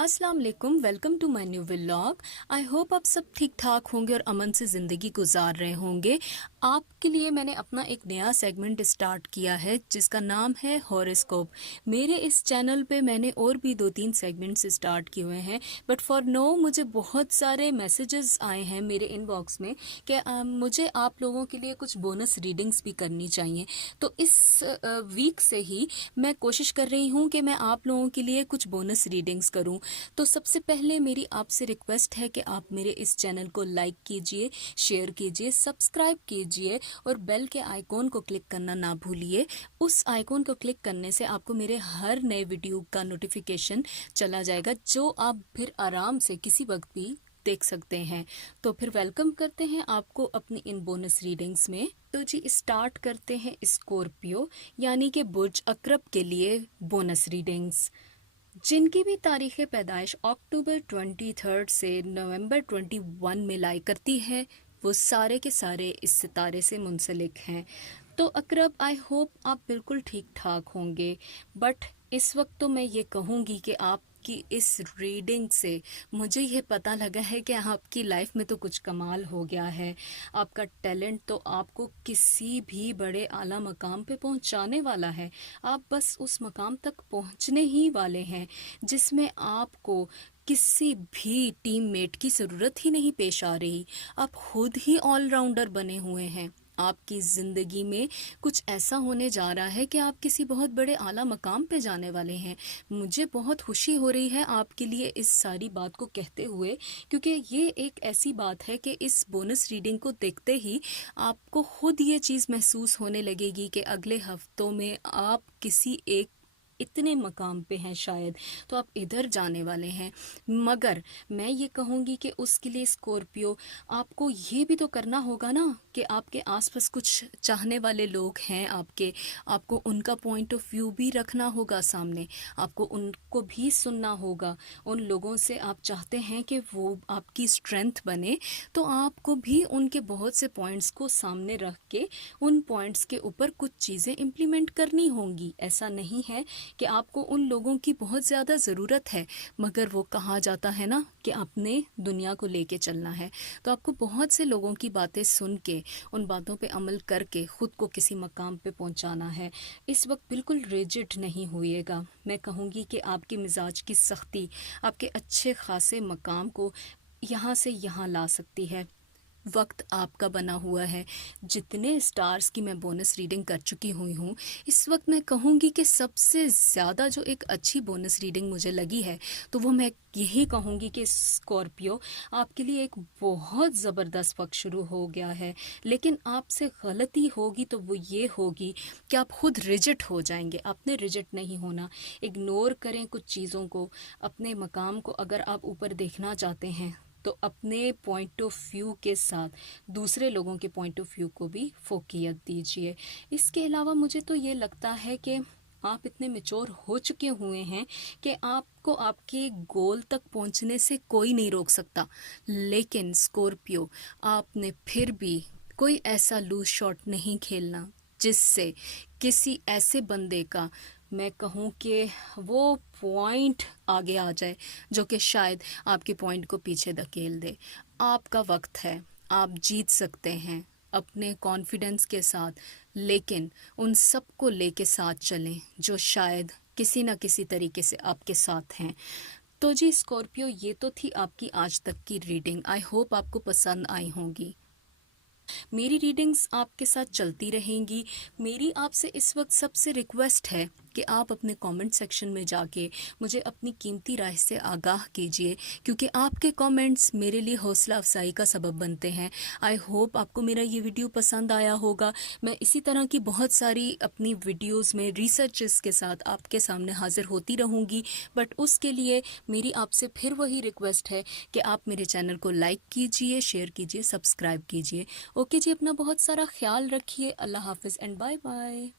अस्सलाम वालेकुम, welcome to my new vlog. I hope आप सब ठीक ठाक होंगे और अमन से ज़िंदगी गुजार रहे होंगे। आपके लिए मैंने अपना एक नया सेगमेंट स्टार्ट किया है जिसका नाम है हॉरोस्कोप। मेरे इस चैनल पे मैंने और भी 2-3 सेगमेंट्स स्टार्ट किए हुए हैं, बट फॉर नो मुझे बहुत सारे मैसेजेस आए हैं मेरे इनबॉक्स में कि मुझे आप लोगों के लिए कुछ बोनस रीडिंग्स भी करनी चाहिए। तो इस वीक से ही मैं कोशिश कर रही हूँ कि मैं आप लोगों के लिए कुछ बोनस रीडिंग्स करूँ। तो सबसे पहले मेरी आपसे रिक्वेस्ट है कि आप मेरे इस चैनल को लाइक कीजिए, शेयर कीजिए, सब्सक्राइब कीजिए और बेल के आइकॉन को क्लिक करना ना भूलिए। उस आइकॉन को क्लिक करने से आपको मेरे हर नए वीडियो का नोटिफिकेशन चला जाएगा, जो आप फिर आराम से किसी वक्त भी देख सकते हैं। तो फिर वेलकम करते हैं आपको अपनी इन बोनस रीडिंग्स में। तो जी स्टार्ट करते हैं स्कॉर्पियो यानी कि बुर्ज अकरब के लिए बोनस रीडिंग्स। जिनकी भी तारीख पैदाइश अक्टूबर 23 से नवंबर 21 में लाई करती है, वो सारे के सारे इस सितारे से मुंसलिक हैं। तो अकरब, आई होप आप बिल्कुल ठीक ठाक होंगे, बट इस वक्त तो मैं ये कहूँगी कि आपकी इस रीडिंग से मुझे ये पता लगा है कि आपकी लाइफ में तो कुछ कमाल हो गया है। आपका टैलेंट तो आपको किसी भी बड़े आला मकाम पे पहुंचाने वाला है। आप बस उस मकाम तक पहुंचने ही वाले हैं जिसमें आपको किसी भी टीममेट की ज़रूरत ही नहीं पेश आ रही। आप खुद ही ऑलराउंडर बने हुए हैं। आपकी ज़िंदगी में कुछ ऐसा होने जा रहा है कि आप किसी बहुत बड़े आला मकाम पे जाने वाले हैं। मुझे बहुत खुशी हो रही है आपके लिए इस सारी बात को कहते हुए, क्योंकि ये एक ऐसी बात है कि इस बोनस रीडिंग को देखते ही आपको खुद ये चीज़ महसूस होने लगेगी कि अगले हफ्तों में आप किसी एक इतने मकाम पे हैं शायद, तो आप इधर जाने वाले हैं। मगर मैं ये कहूँगी कि उसके लिए स्कॉर्पियो, आपको ये भी तो करना होगा ना कि आपके आसपास कुछ चाहने वाले लोग हैं आपको उनका पॉइंट ऑफ व्यू भी रखना होगा सामने। आपको उनको भी सुनना होगा। उन लोगों से आप चाहते हैं कि वो आपकी स्ट्रेंथ बने, तो आपको भी उनके बहुत से पॉइंट्स को सामने रख के उन पॉइंट्स के ऊपर कुछ चीज़ें इम्प्लीमेंट करनी होंगी। ऐसा नहीं है कि आपको उन लोगों की बहुत ज़्यादा ज़रूरत है, मगर वो कहा जाता है ना कि अपने दुनिया को लेके चलना है। तो आपको बहुत से लोगों की बातें सुन के उन बातों पे अमल करके ख़ुद को किसी मकाम पे पहुंचाना है। इस वक्त बिल्कुल रिजिड नहीं होइएगा। मैं कहूँगी कि आपके मिजाज की सख्ती आपके अच्छे खासे मकाम को यहाँ से यहाँ ला सकती है। वक्त आपका बना हुआ है। जितने स्टार्स की मैं बोनस रीडिंग कर चुकी हुई हूँ, इस वक्त मैं कहूँगी कि सबसे ज़्यादा जो एक अच्छी बोनस रीडिंग मुझे लगी है, तो वो मैं यही कहूँगी कि स्कॉर्पियो, आपके लिए एक बहुत ज़बरदस्त वक्त शुरू हो गया है। लेकिन आपसे गलती होगी तो वो ये होगी कि आप खुद रिजिट हो जाएंगे। आपने रिजिट नहीं होना। इग्नोर करें कुछ चीज़ों को। अपने मकाम को अगर आप ऊपर देखना चाहते हैं तो अपने पॉइंट ऑफ व्यू के साथ दूसरे लोगों के पॉइंट ऑफ व्यू को भी फोकियत दीजिए। इसके अलावा मुझे तो ये लगता है कि आप इतने मैच्योर हो चुके हुए हैं कि आपको आपके गोल तक पहुंचने से कोई नहीं रोक सकता। लेकिन स्कॉर्पियो, आपने फिर भी कोई ऐसा लूज शॉट नहीं खेलना जिससे किसी ऐसे बंदे का, मैं कहूँ कि वो पॉइंट आगे आ जाए जो कि शायद आपके पॉइंट को पीछे धकेल दे। आपका वक्त है, आप जीत सकते हैं अपने कॉन्फिडेंस के साथ, लेकिन उन सब को लेके साथ चलें जो शायद किसी ना किसी तरीके से आपके साथ हैं। तो जी स्कॉर्पियो, ये तो थी आपकी आज तक की रीडिंग। आई होप आपको पसंद आई होंगी। मेरी रीडिंग्स आपके साथ चलती रहेंगी। मेरी आपसे इस वक्त सबसे रिक्वेस्ट है कि आप अपने कमेंट सेक्शन में जाके मुझे अपनी कीमती राय से आगाह कीजिए, क्योंकि आपके कमेंट्स मेरे लिए हौसला अफजाई का सबब बनते हैं। आई होप आपको मेरा ये वीडियो पसंद आया होगा। मैं इसी तरह की बहुत सारी अपनी वीडियोस में रिसर्चेस के साथ आपके सामने हाजिर होती रहूँगी, बट उसके लिए मेरी आपसे फिर वही रिक्वेस्ट है कि आप मेरे चैनल को लाइक कीजिए, शेयर कीजिए, सब्सक्राइब कीजिए। ओके जी, अपना बहुत सारा ख्याल रखिए। अल्लाह हाफिज़ एंड बाय बाय।